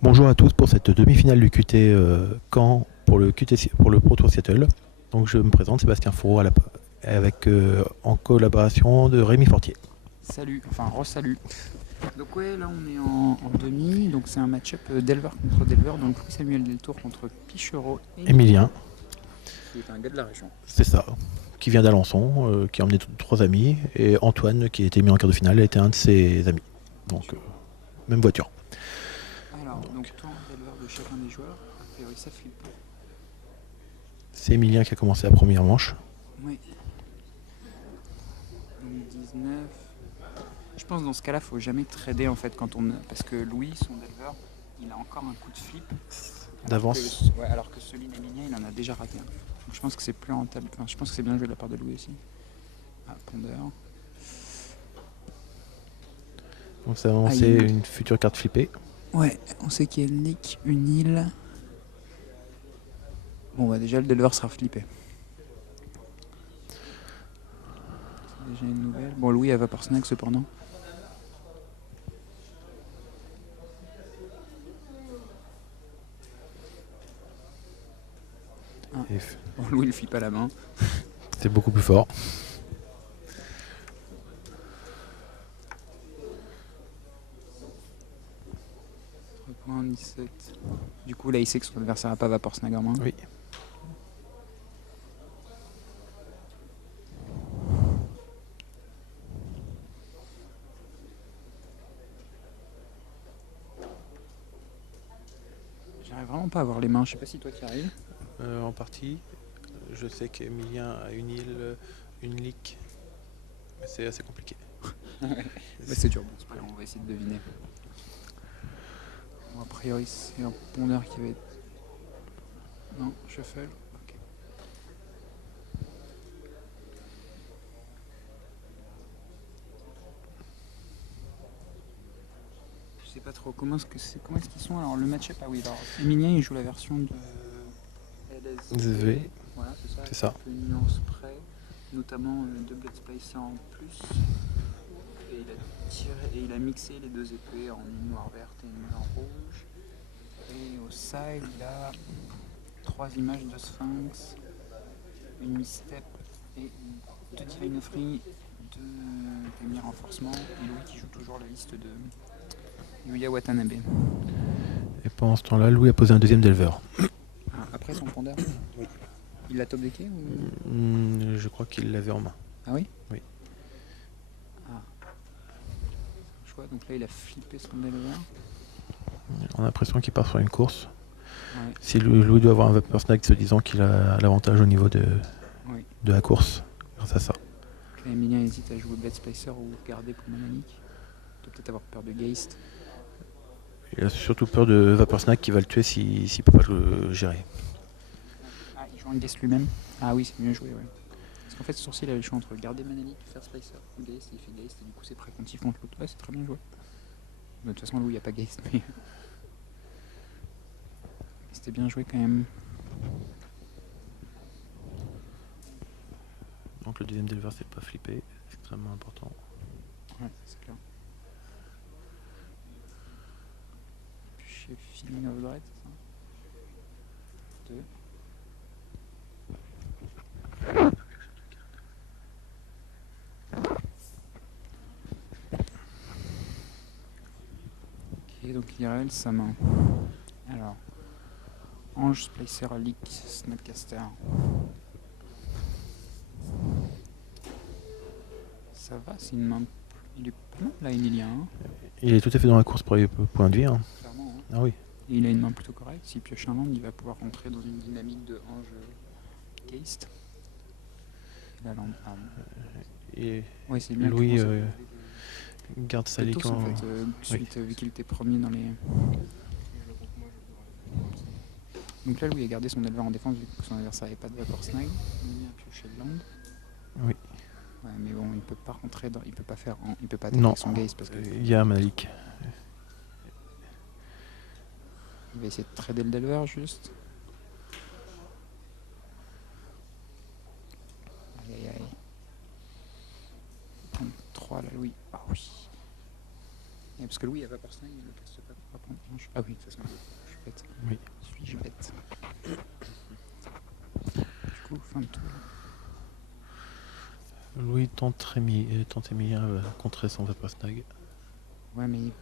Bonjour à tous pour cette demi-finale du QT Caen pour le pour le Pro Tour Seattle. Donc je me présente Sébastien Fourreau avec en collaboration de Rémi Fortier. Salut, enfin re-salut. Donc ouais, là on est en demi, donc c'est un match-up Delver contre Delver, donc Louis-Samuel Deltour contre Pichereau et Emilien, Emilien, qui est un gars de la région. c'est ça, qui vient d'Alençon, qui a emmené trois amis, et Antoine, qui a été mis en quart de finale, était un de ses amis. Donc même voiture. Alors, donc temps Delver de chacun des joueurs, a priori ça flippe. C'est Emilien qui a commencé la première manche. Oui. Donc 19. Je pense dans ce cas-là, faut jamais trader en fait quand on. Parce que Louis, son Delver, il a encore un coup de flip. D'avance. Alors que celui d'Emilien, il en a déjà raté un. Donc je pense que c'est plus rentable. Enfin, je pense que c'est bien joué de la part de Louis aussi. Ah, pondeur. Donc ça a avancé une future carte flippée. Ouais, on sait qu'il y a une nick, une île. Bon, bah déjà le Delver sera flippé. C'est déjà une nouvelle. Bon, Louis a Vapor Snack cependant. Ah. Bon, Louis il flippe à la main. C'est beaucoup plus fort. Point 17. Du coup, là, il sait que son adversaire n'a pas Vapor Snag en main. Oui. J'arrive vraiment pas à voir les mains. Je sais pas si toi tu y arrives. En partie, je sais qu'Emilien a une île, une lick, mais c'est assez compliqué. Bah, c'est dur. Bon, c'est pas grave, on va essayer de deviner. Bon, a priori, c'est un pondeur qui va être. Non, shuffle. Ok. Je sais pas trop comment est-ce qu'ils sont. Alors le match-up, ah oui, alors Emilien il joue la version de SV. Voilà, c'est ça. C'est ça. Quelques nuances près, notamment deux Blood Spicer en plus. Et il a mixé les deux épées en une noire verte et une noire rouge. Et au side, il a trois images de Sphinx, une misstep et deux Divine Offering, deux Demi renforcement. Et Louis qui joue toujours la liste de Yuya Watanabe. Et pendant ce temps-là, Louis a posé un deuxième Delver. Ah, après son pondeur. Oui. Il l'a top decké ou... Je crois qu'il l'avait en main. Ah oui. Oui. Ah. Je vois, donc là il a flippé son Delver. On a l'impression qu'il part sur une course. Ouais. Si Louis doit avoir un Vapor Snack se disant qu'il a l'avantage au niveau de la course, grâce à ça. Donc là, Emilien hésite à jouer Blade Splicer ou garder pour Mananic. Il doit peut-être avoir peur de Geist. Il a surtout peur de Vapor Snack qui va le tuer s'il ne peut pas le gérer. Ah, il joue un Geist lui-même. Ah oui, c'est mieux joué, ouais. Parce qu'en fait, ce sourcil, il a le choix entre garder Mananic, faire Splicer ou Geist. Il fait Geist et du coup, c'est précontif contre l'autre. Ouais, c'est très bien joué. De toute façon, Louis, il n'y a pas Geist, mais. C'était bien joué quand même. Donc le deuxième Delver, c'est pas flippé. C'est extrêmement important. Ouais, c'est clair. Puis chez Feeling of Dread, c'est ça 2. Ok, donc il révèle sa main. Alors, Ange, Splicer, Leak, Snapcaster. Ça va, c'est une main. Il est pas mal là, Emilien. Hein. Il est tout à fait dans la course pour les points de vie. Hein. Clairement. Hein. Ah oui. Et il a une main plutôt correcte. S'il pioche un land, il va pouvoir rentrer dans une dynamique de Ange Geist. La land. Ah, Et ouais, c'est bien. Louis garde sa ligue en fait, suite, vu qu'il était premier dans les. Donc là, Louis a gardé son Delver en défense vu que son adversaire n'avait pas de Vapor Snag. Il a pioché le land. Oui. Ouais, mais bon, il peut pas rentrer dans. Il peut pas faire. Il peut pas Non. attaquer son Geist parce que. Il y a Malik. Il va essayer de trader le Delver juste. Aïe aïe aïe. 3 là, Louis. Ah oui. Et parce que Louis a Vapor Snag, il ne le passe pas pour prendre. manche. Ah oui, de toute façon, je suis bête. Oui. Suis-je bête? Du coup, fin de tour. Louis tente Emilien à contrer son Vapor Snag. Ouais, mais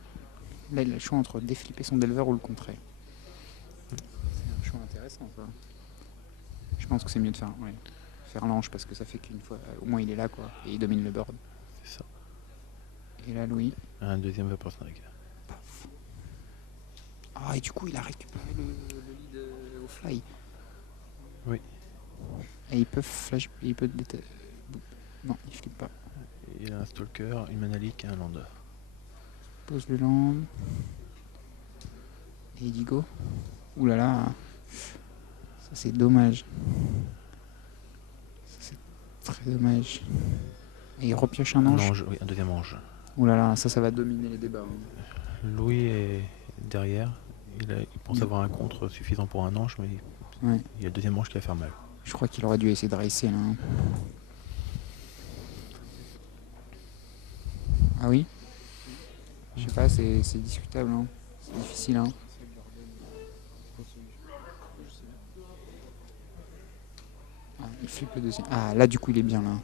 là, il a le choix entre déflipper son Delver ou le contrer. C'est un choix intéressant, quoi. Je pense que c'est mieux de faire l'ange parce que ça fait qu'une fois, au moins il est là, quoi, et il domine le board. C'est ça. Et là, Louis. Un deuxième Vapor Snag. Paf. Ah, et du coup, il a récupéré le lead au fly. Oui. Et il peut flash. Il peut. Non, il flippe pas. Il a un Stalker, une Manalik et un Lander. Pose le land. Et il go. Ouh là là. Ça, c'est dommage. Ça, c'est très dommage. Et il repioche un ange. Oui, un deuxième ange. Ouh là là, ça va dominer les débats. Louis est derrière. Il pense avoir un contre suffisant pour un ange, mais Ouais. il y a le deuxième ange qui va faire mal. Je crois qu'il aurait dû essayer de racer là. Ah oui? Je sais pas, c'est discutable. Hein. C'est difficile. Hein. Ah, il flippe le deuxième. Ah, là, du coup, il est bien là.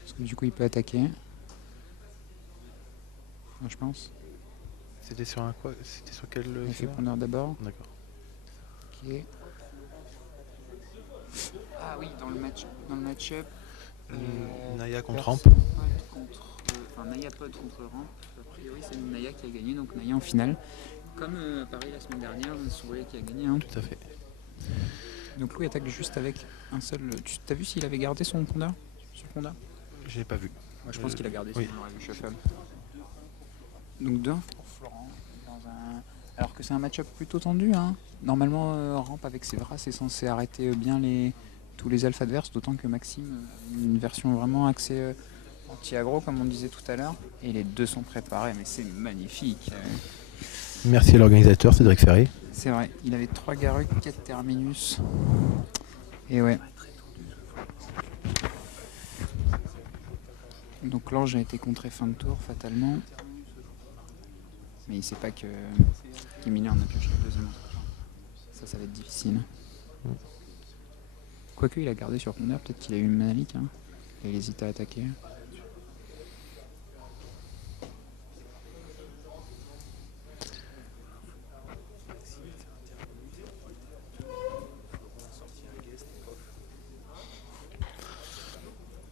Parce que du coup, il peut attaquer. Ah, je pense. C'était sur un quoi? C'était sur quel Il fait filler? preneur d'abord. D'accord. Ok. Ah oui, dans le match-up. Naya contre Ramp. Naya Pod contre Ramp. A priori, c'est Naya qui a gagné, donc Naya en finale. Comme à Paris la semaine dernière, Souris qui a gagné. Hein. Tout à fait. Donc Louis attaque juste avec un seul. Tu t'as vu s'il avait gardé son pondeur sur pondeur? Je l'ai pas vu. Moi, je pense qu'il a gardé, oui. sinon on aurait vu shuffle. Donc 2 pour Florent. Alors que c'est un match-up plutôt tendu. Hein. Normalement, Ramp avec ses bras, c'est censé arrêter bien tous les alpha adverses, d'autant que Maxime, une version vraiment axée anti-aggro, comme on disait tout à l'heure. Et les deux sont préparés, mais c'est magnifique. Merci à l'organisateur, Cédric Ferré. C'est vrai, il avait 3 Garuk, 4 Terminus. Et ouais. Donc l'ange a été contré fin de tour, fatalement. Mais il sait pas qu'Emilien en a pioché le deuxième. Ça va être difficile. Quoique il a gardé sur pondeur, peut-être qu'il a eu une Manalik. Hein. Et il hésite à attaquer.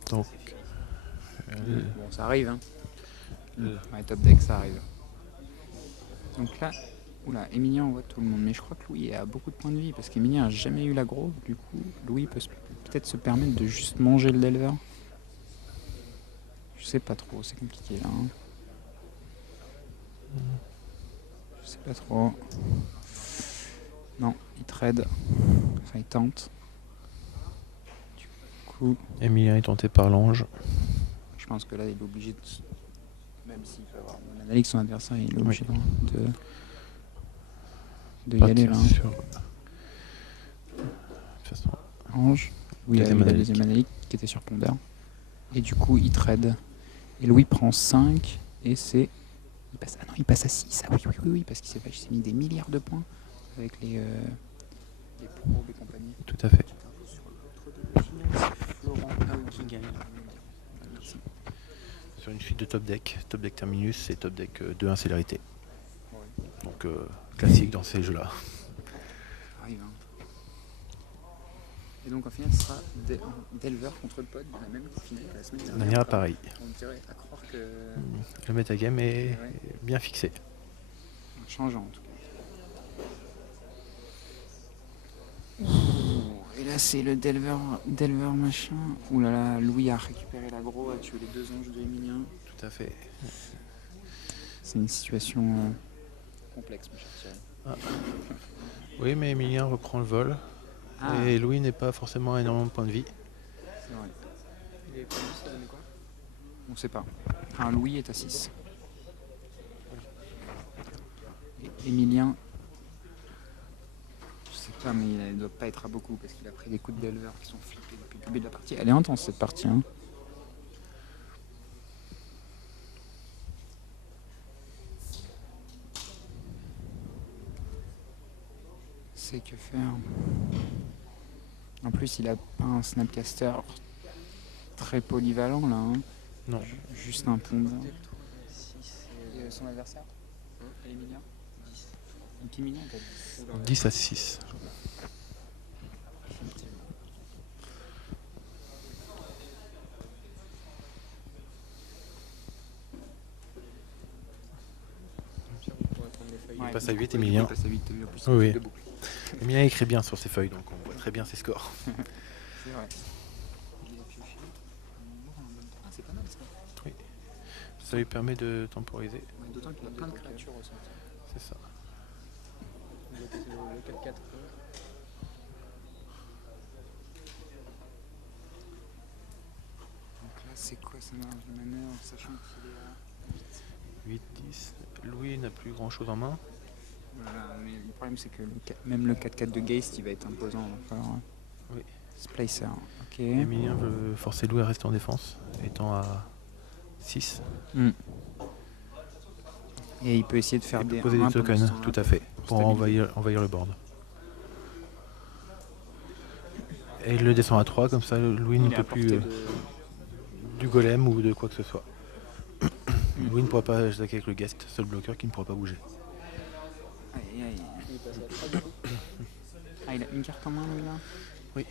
Donc, bon, ça arrive. Hein. Ouais, top deck, ça arrive. Donc là, oula, Emilien envoie tout le monde. Mais je crois que Louis a beaucoup de points de vie parce qu'Emilien a jamais eu l'aggro. Du coup, Louis peut peut-être se permettre de juste manger le Delver. Je sais pas trop, c'est compliqué là. Hein. Je sais pas trop. Non, il trade. Enfin, il tente. Du coup, Emilien est tenté par l'ange. je pense que là, il est obligé de. Même s'il peut avoir une analyse son adversaire, il est obligé de y aller là. Hein. De toute façon. Ange. Oui, il y a la deuxième analyse qui était sur pondeur. Et du coup, il trade. Et Louis prend 5. Et c'est. Il passe à 6. Ah oui, parce qu'il s'est mis des milliards de points avec les probes et compagnie. Tout à fait. Florent qui gagne. Merci. Sur une suite de top deck terminus et top deck 2-1 célérité. Ouais. Donc classique dans ces jeux-là. Arrive. Hein. Et donc en finale, ce sera Delver contre le pod, la même finale que la semaine dernière. Manière pareil. On dirait à croire que. Le metagame est bien fixé. Changeant en tout cas. Et là c'est le Delver machin. Ouh là là, Louis a récupéré l'aggro, a tué les deux anges de Emilien. Tout à fait. C'est une situation complexe, mon cher Thierry. Ah. Oui, mais Emilien reprend le vol. Ah. Et Louis n'est pas forcément à énormément de points de vie. C'est vrai. Et les points de vie, ça donne quoi? On sait pas. Enfin, Louis est à 6. Et Emilien, je sais pas, mais il ne doit pas être à beaucoup parce qu'il a pris des coups de Delver qui sont flippés depuis le début de la partie. Elle est intense cette partie. Hein. C'est que faire. En plus, il a pas un Snapcaster très polyvalent là. Hein. Non. Juste un pont. Et son adversaire Emilien 10. Donc Emilien, t'as 10. 10 à 6. Il passe à 8, Emilien. Il passe à 8, t'as vu en plus. Oui. De boucle. Emilien écrit bien sur ses feuilles, donc on voit très bien ses scores. C'est vrai. Il a pioché. Ah, c'est pas mal ça. Oui. Ça lui permet de temporiser. Ouais, d'autant qu'il a plein de créatures au centre. C'est ça. Le 4-4. Donc là, c'est quoi sa marge de manœuvre, sachant qu'il est à 8, 10. Louis n'a plus grand chose en main. Voilà, mais le problème c'est que même le 4-4 de Geist il va être imposant. Il va falloir Oui. Splicer. Ok. Emilien veut forcer Louis à rester en défense, étant à 6. Et il peut essayer de faire Il peut des poser des 1 pendant tokens, ce temps-là tout à fait, pour stabiliser. envahir le board. Et il le descend à 3, comme ça Louis ne Il est à peut plus portée de... du golem ou de quoi que ce soit. Louis ne pourra pas attaquer avec le guest, seul bloqueur qui ne pourra pas bouger. Aïe, aïe. Il passe à 3 du coup. Ah, il a une carte en main lui là. Oui.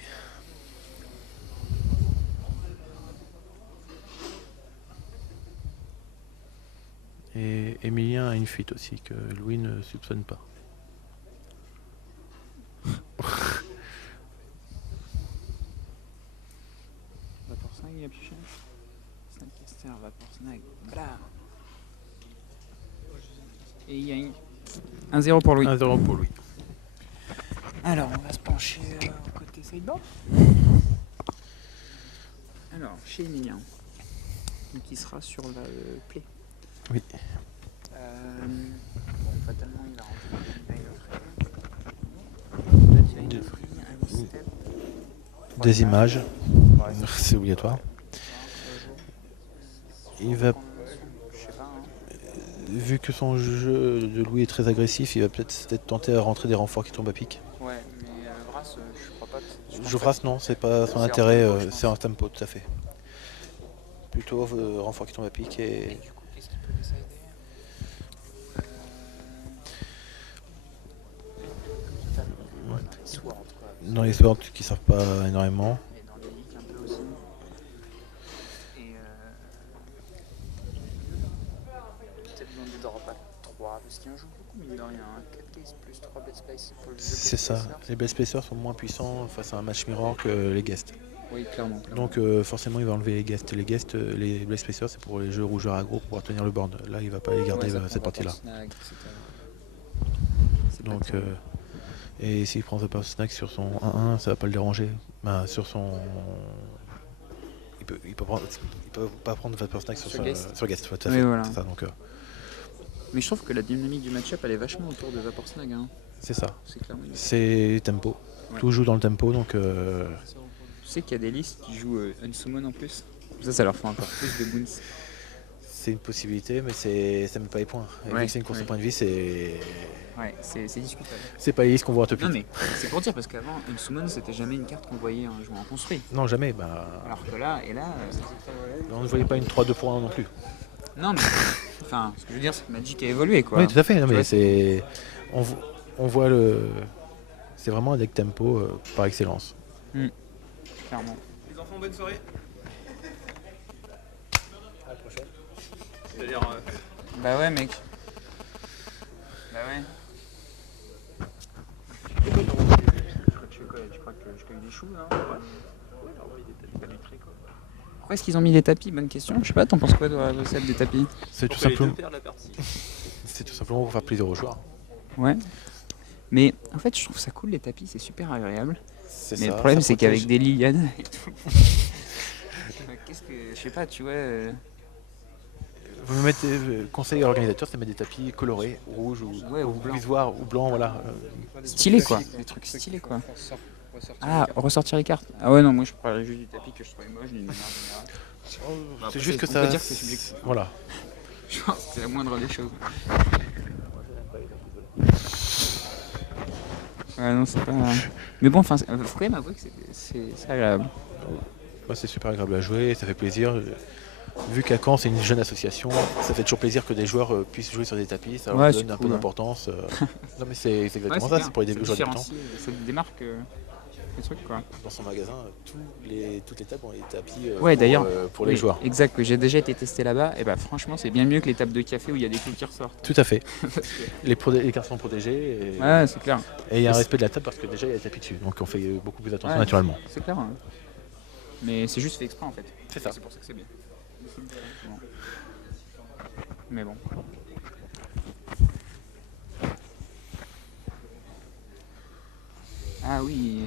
Et Emilien a une fuite aussi que Louis ne soupçonne pas. Vapor Snag il a pioché. Snagcaster, Vapor Snag. Voilà. Et il y a une... 1-0 pour Louis. 1-0 pour Louis. Alors, on va se pencher côté sideboard. Alors, chez Emilien. Donc, il sera sur la play. Oui. Bon, fatalement, il a rentré un Divine of Free, un Step. Des images, c'est obligatoire. Il va, Je sais pas, hein. vu que son jeu de Louis est très agressif, il va peut-être tenter à rentrer des renforts qui tombent à pic. Ouais, mais Vras, je crois pas que c'est... Geoffras, non, c'est pas son C'est intérêt, en tempo, je pense. c'est en tempo, tout à fait. Plutôt renfort qui tombe à pic Et et du coup, qu'est-ce qu'il peut décider Sword, quoi. dans les sorts qui servent pas énormément. Et dans les leaks un peu aussi. Et peut-être dans des drop à 3, parce qu'il en joue beaucoup, mine de rien. 4 case plus 3 Blade Space pour le jeu. C'est ça. Les Blade Spacers sont moins puissants face à un match mirror que les guests. Oui, clairement. Donc forcément il va enlever les guests. Les guests, les Blade Spacers c'est pour les jeux rougeurs aggro pour pouvoir tenir le board. Là il va pas les garder cette partie-là. Donc et s'il prend Vapor Snack sur son 1-1, ça va pas le déranger. Ben, sur son. Il peut pas prendre Vapor Snack sur Guest. sur Guest, tout à Oui, fait. voilà. C'est ça, donc Mais je trouve que la dynamique du match-up elle est vachement autour de Vapor Snag. Hein. c'est ça. C'est clairement. C'est tempo. Ouais. Tout joue dans le tempo, donc Tu sais qu'il y a des listes qui jouent Unsummon en plus. Ça leur fait encore plus de boons. c'est une possibilité, mais ça met pas les points. Et vu Ouais, que c'est une course ouais. au point de vie, c'est Ouais, c'est discutable. pas les listes qu'on voit en top Non 8. mais c'est pour dire parce qu'avant Unsummon c'était jamais une carte qu'on voyait un joueur en construit. Non, jamais. Bah, Alors que là, on ne voyait pas une 3-2 pour 1 non plus. non mais enfin ce que je veux dire c'est que Magic a évolué quoi. Oui, tout à fait. Non, Tu mais vois, c'est on voit le. C'est vraiment un deck tempo par excellence. clairement. Les enfants, bonne soirée. À la prochaine. C'est-à-dire. Bah ouais mec. Bah ouais. Tu fais quoi? Tu crois que je cueille des choux là? Pourquoi est-ce qu'ils ont mis des tapis? Bonne question. Je sais pas, t'en penses quoi toi, Seb, des tapis? C'est tout Pour que les simplement. deux perdent la partie. C'est tout simplement pour faire plaisir aux joueurs. Ouais. Mais en fait je trouve ça cool les tapis, c'est super agréable. C'est Mais ça, le problème ça c'est qu'avec protège. des Liliades et tout. Qu'est-ce que. Je sais pas, tu vois. Vous me mettez conseil à l'organisateur, c'est de mettre des tapis colorés, rouges ou, Ouais, ou blanc. ivoire ou blanc, voilà. Stylé quoi. Des trucs stylés quoi. Ah, ressortir les cartes. Ah ouais, non, moi je parlais juste du tapis que je trouvais moche d'une manière générale. Bah, C'est après, juste que on ça. peut dire que c'est subjectif. Voilà. Je pense que c'est la moindre des choses. Ouais, non, c'est pas. Mais bon, enfin, faut quand même avouer que c'est agréable. Ouais, c'est super agréable à jouer, ça fait plaisir. Vu qu'à Caen c'est une jeune association, ça fait toujours plaisir que des joueurs puissent jouer sur des tapis, ça leur Ouais, donne c'est un peu cool. d'importance. Non mais c'est Ouais, exactement c'est ça, bien. c'est pour les Ça joueurs débutants. différencie, ça démarque les trucs, quoi. Dans son magasin, toutes les tables ont des tapis Ouais, d'ailleurs. pour les Oui, joueurs. exact, j'ai déjà été testé là-bas, et bah franchement, c'est bien mieux que les tables de café où il y a des clous qui ressortent. Tout à fait. Parce que- Les cartes sont protégées Ouais, c'est clair. et il y a un Et respect de la table parce que déjà il y a des tapis dessus. Donc on fait beaucoup plus attention Ouais, naturellement. C'est clair. Hein. Mais c'est juste fait exprès en fait. C'est ça. C'est pour ça que c'est bien. Bon. Mais bon. Ah oui.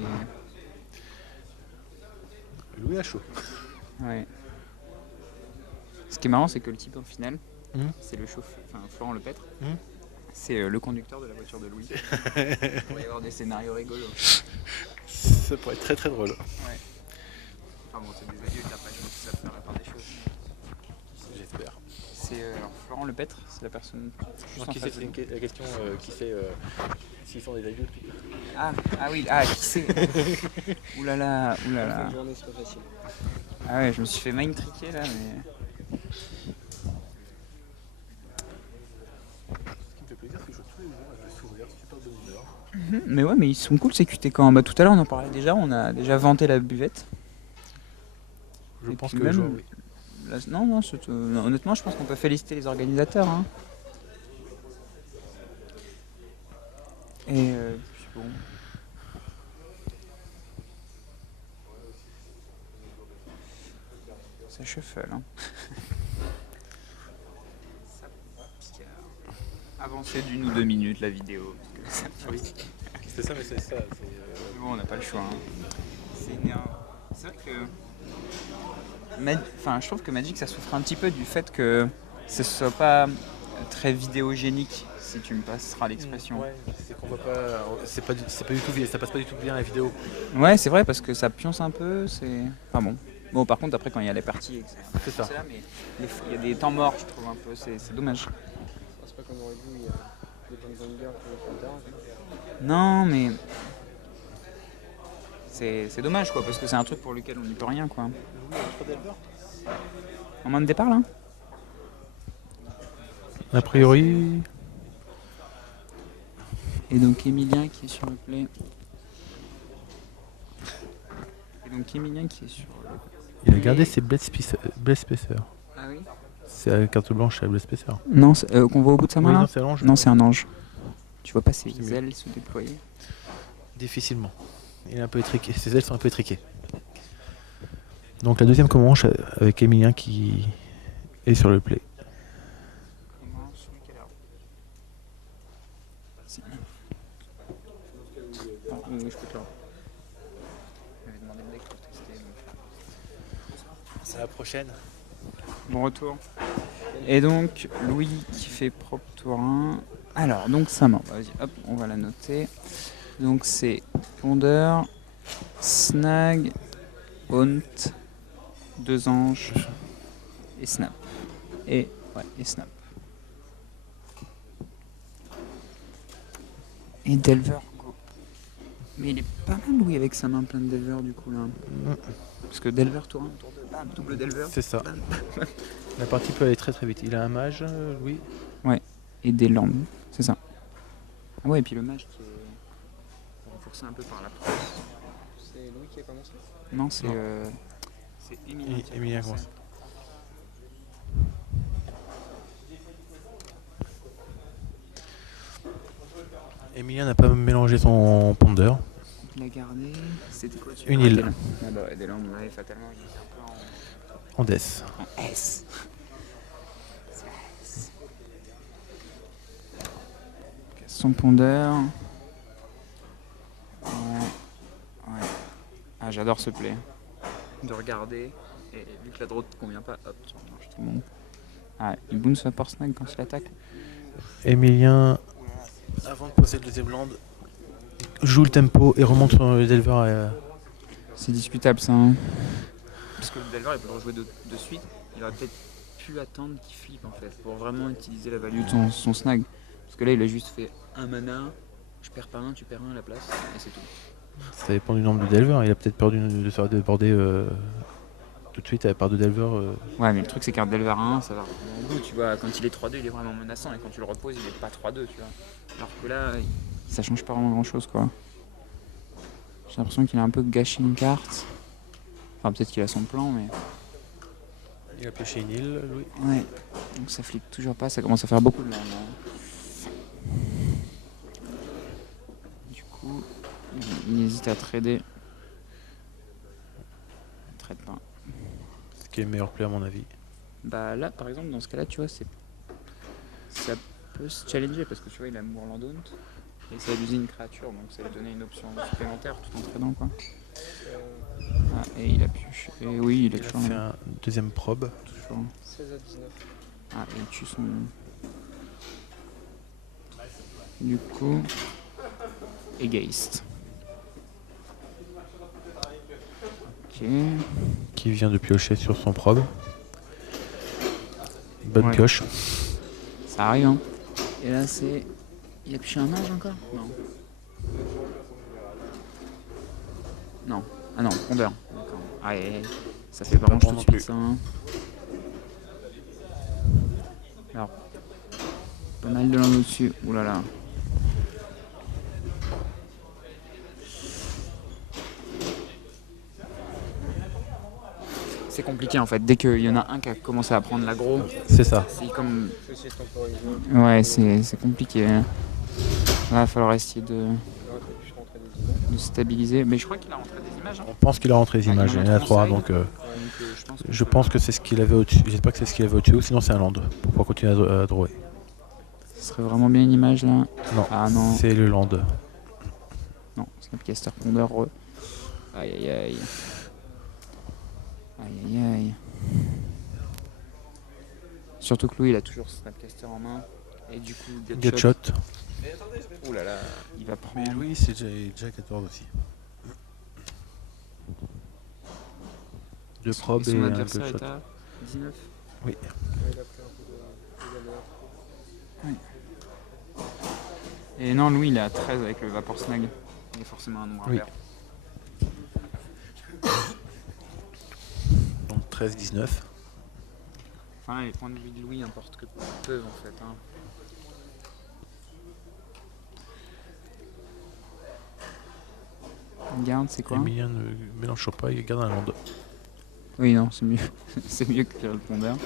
Louis a chaud. Ouais. Ce qui est marrant, c'est que le type au final, Mhm. c'est le chauffeur, enfin Florent Lepêtre. Mhm. C'est le conducteur de la voiture de Louis. Il pourrait y avoir des scénarios rigolos. Ça pourrait être très très drôle. Ouais. Enfin bon, c'est des adultes après, je pense que ça ferait par des choses. J'espère. C'est alors Florent Lepêtre, c'est la personne. juste en Qui face c'est de nous. la question qui sait s'ils sont des adultes. Ah oui, qui c'est Oulala, oulala. Une journée, c'est pas facile. Ah ouais, je me suis fait mind tricker là, mais. Ce qui me fait plaisir, c'est que je joue tous les jours avec le sourire, super bonne humeur. Mais ouais, mais ils sont cool ces QT quand. Bah tout à l'heure on en parlait déjà, on a déjà vanté la buvette. Je Et pense puis que même, le joueur, oui. Non, non, honnêtement, je pense qu'on peut féliciter les organisateurs. Hein. Et puis bon. Ça shuffle. Hein. Ça pique. Avancer d'une ou 2 minutes la vidéo. Parce que ça Oui. C'est ça, mais c'est ça. Mais bon, on n'a pas le choix. Hein. C'est énervant. C'est vrai que. Enfin, je trouve que Magic ça souffre un petit peu du fait que ce soit pas très vidéogénique, si tu me passeras l'expression. Ouais, c'est qu'on voit pas. C'est pas du tout, ça passe pas du tout bien la vidéo. Ouais, c'est vrai parce que ça pionce un peu. C'est. Enfin bon. Bon, par contre, après, quand il y a les parties, C'est ça. là, mais il y a des temps morts, je trouve un peu. C'est dommage. C'est pas comme dans les goûts, il y a des bonnes bangers pour le terrain. Non, mais. C'est dommage, quoi, parce que c'est un truc pour lequel on n'y peut rien, quoi. En main de départ, là. A priori. Et donc Emilien qui est sur le play. Il a gardé ses Blade Spacer. Ah oui. C'est la carte blanche à Blade Spacer. Non, qu'on voit au bout de sa main Oui, là non, c'est l'ange. Non, c'est un ange. Tu vois pas ses C'est mieux. ailes se déployer. Difficilement. Il est un peu étriqué. Ses ailes sont un peu étriquées. Donc la deuxième manche avec Emilien qui est sur le play. Comment celui qui a l'air. C'est bien. Ah, oui, je peux te le. J'avais demandé le deck pour tester. C'est la prochaine. Bon retour. Et donc Louis qui fait propre tour 1. Alors donc sa main, vas-y hop, on va la noter. Donc c'est Pondeur, Snag, Haunt, 2 anges et Snap. Et Snap. Et Delver, go. Mais il est pas mal Louis avec sa main pleine de Delver du coup là. Parce que Delver tour 1, tour 2, bam, double Delver. C'est ça. Bam. La partie peut aller très très vite. Il a un mage, Louis. Et des lampes, c'est ça. Ah ouais, et puis le mage qui est renforcé un peu par la presse. C'est Louis qui a commencé. Non, c'est Non. Emilien. Emilien commence. Emilien n'a pas mélangé son pondeur. Il a gardé. C'était quoi Une île. Ah bah ouais, des lampes, ouais, fatalement, il était un peu En death. en S. Son pondeur. Ouais. Ah, j'adore ce play. De regarder. Et vu que la droite ne convient pas, hop, tu marches tout le monde. Ah, il bounce sa port snag quand il attaque. Emilien, avant de poser le deuxième land, joue le tempo et remonte sur le Delver. C'est discutable ça. Hein. Parce que le Delver il peut le rejouer de suite. Il aurait peut-être pu attendre qu'il flippe en fait. Pour vraiment utiliser la value de son snag. Parce que là il a juste fait un mana, Je perds pas un, tu perds un à la place, et c'est tout. Ça dépend du nombre de delvers. Il a peut-être peur de se faire déborder tout de suite par deux delvers. Ouais, mais le truc, c'est qu'un Delver 1, ça va au bout, tu vois. Quand il est 3-2, il est vraiment menaçant, et quand tu le reposes, il est pas 3-2, tu vois. Alors que là, ça change pas vraiment grand-chose, quoi. J'ai l'impression qu'il a un peu gâché une carte. Enfin, peut-être qu'il a son plan, mais... Il a pioché une île, Louis. Ouais, donc ça flippe toujours pas, ça commence à faire beaucoup de mal. Du coup, il hésite à trader. Il trade pas. Ce qui est le meilleur play à mon avis. Bah là, par exemple, dans ce cas-là, tu vois, ça peut se challenger parce que tu vois, il a Moorland Hunt et ça va d'user une créature, donc ça va donner une option supplémentaire tout en tradant, quoi. Ah, et il a pioché. Et oui, il est Il a toujours fait là. un deuxième probe. Toujours. 16 à 19. Ah, et il tue son. Du coup. Egeist. Ok. Qui vient de piocher sur son probe. Bonne Ouais. pioche. Ça arrive, hein. Et là, c'est. Il a pioché un mage encore? Non. Non. Ah non, Pondeur. D'accord. Aïe, aïe, aïe. Ça fait pas pas mange bon tout de non suite, plus. ça. Hein. Alors. Pas mal de langues au-dessus. Ouh là là. C'est compliqué en fait. Dès qu'il y en a un qui a commencé à prendre l'aggro, C'est ça. c'est comme. Je vais essayer de temporiser. Ouais, c'est compliqué. Là, il va falloir essayer Là, je suis rentré des images. de stabiliser. Mais je crois qu'il a rentré des images. Hein. On pense qu'il a rentré les Ah, il images. en a Il y en a trois 3, side. donc Je je pense que c'est ce qu'il avait au-dessus. J'espère que c'est ce qu'il avait au-dessus, sinon c'est un land. Pour pouvoir continuer à drawer. ce serait vraiment bien une image là. Non, Ah non. c'est le land. Non, Snapcaster Pondeur. Aïe aïe aïe. Aïe aïe aïe. Surtout que lui, il a toujours Snapcaster en main. Et du coup, Get shot. Ouh là là, il va Mais prendre. Louis, c'est déjà 14 aussi. Deux probes son et un adversaire gut est shot. à 19. Oui. Ouais, il a pris un peu de galère. Et non, Louis, il est à 13 avec le Vapor Snag. Il est forcément un nombre Oui. impair. Donc 13-19. Enfin, les points de vue de Louis importent que peu en fait. Hein. Garde, c'est quoi? Emilien ne mélange pas, il garde un land. Oui, non, c'est mieux. c'est mieux que le Pondeur.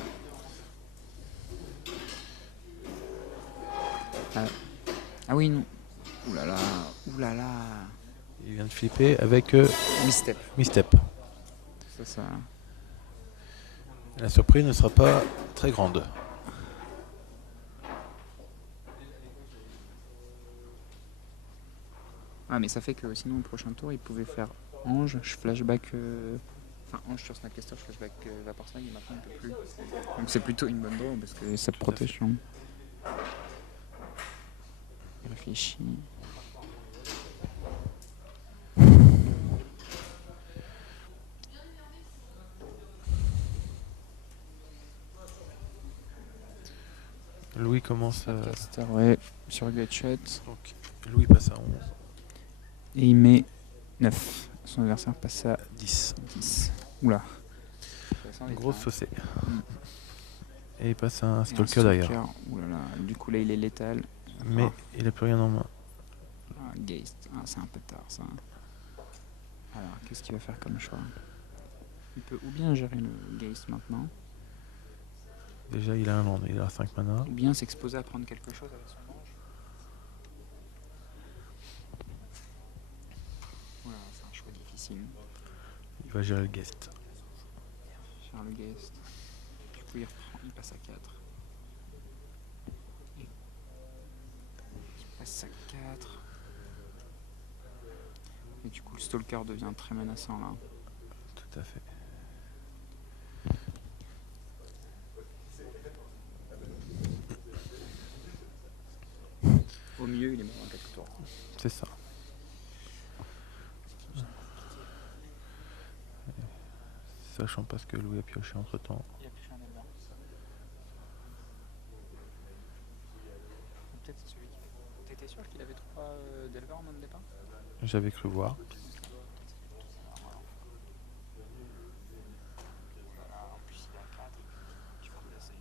Ah oui, non. Ouh là là, ouh là là. Il vient de flipper avec Misstep. Misstep. Ça. La surprise ne sera pas très grande. Ah, mais ça fait que sinon, au prochain tour, il pouvait faire Ange, je flashback. Enfin, Ange sur Snapcaster, je flashback Vapor Snag, et maintenant il peut plus. Donc c'est plutôt une bonne draw parce que ça te protège. Hein. Il réfléchit. Louis commence à... Snapcaster, ouais, sur Gutshot. Donc, Louis passe à 11. Et il met 9. Son adversaire passe à 10. 10. Oula. Grosse fossé. Mm. Et il passe à un Et un stalker derrière. Oula là. Du coup, là, il est létal. Mais il n'a plus rien en main. Ah, Geist. Ah, c'est un peu tard ça. Alors, qu'est-ce qu'il va faire comme choix? Il peut ou bien gérer le Geist maintenant, Déjà, il a un land, il a 5 mana. ou bien s'exposer à prendre quelque chose avec son ange. Voilà, c'est un choix difficile. Il va gérer le guest. Faire le Geist. Du coup, il reprend, il passe à 4. Et il passe à 4. Et du coup, le Stalker devient très menaçant là. Tout à fait. Au mieux, il est mort en 4 tours. C'est ça. Sachant pas ce que Louis a pioché entre temps. Il a pioché un Elder. Peut-être celui qui fait. T'étais sûr qu'il avait 3 d'éleveurs en main de départ? J'avais cru voir. Voilà, en plus il a 4. Je crois que là safe.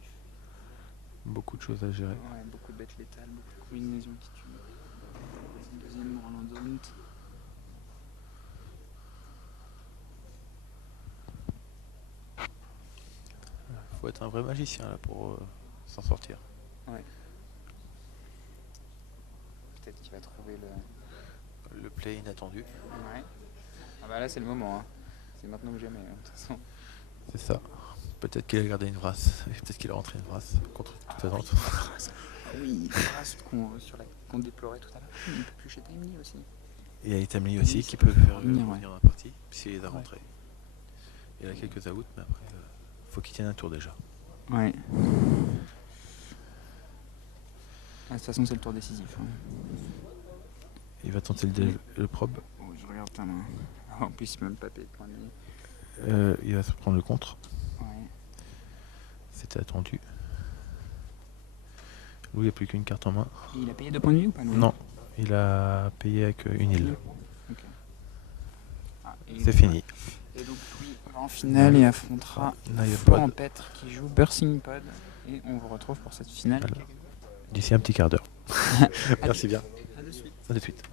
Beaucoup de choses à gérer. Ouais, beaucoup de bêtes létales, beaucoup de combinaisons qui tuent. Deuxième Roland Daunt. Faut être un vrai magicien là pour s'en sortir. Ouais. Peut-être qu'il va trouver le. Le play inattendu. Ouais. Ah bah là c'est le moment. Hein. C'est maintenant ou jamais. De toute façon. C'est ça. Peut-être qu'il a gardé une brasse. Peut-être qu'il a rentré une brasse contre toute attente. Ah oui, la race qu'on déplorait tout à l'heure. Il peut plus chez Timely aussi. Et il y a Itamli Oui, aussi ça qui peut peut faire revenir, revenir ouais. dans la partie, s'il les a Ouais. rentrés. Il a quelques outs, mais après, faut qu'il tienne un tour déjà. Ouais. Ah, de toute façon c'est le tour décisif. Hein. Il va tenter le probe. Oh, je regarde ta main. En plus il m'a même pas payé de point de vie. Il va se prendre le contre. Ouais. C'était attendu. Louis n'a plus qu'une carte en main. Et il a payé 2 points de vie ou pas Louis? Non, il a payé avec une île. Ok. Ah, et C'est fini. Et donc Louis va en finale et affrontera Naya Florent Pod. Petre qui joue Bursing Pod. Et on vous retrouve pour cette finale. Voilà. D'ici un petit quart d'heure. Merci bien. À de suite. À de suite.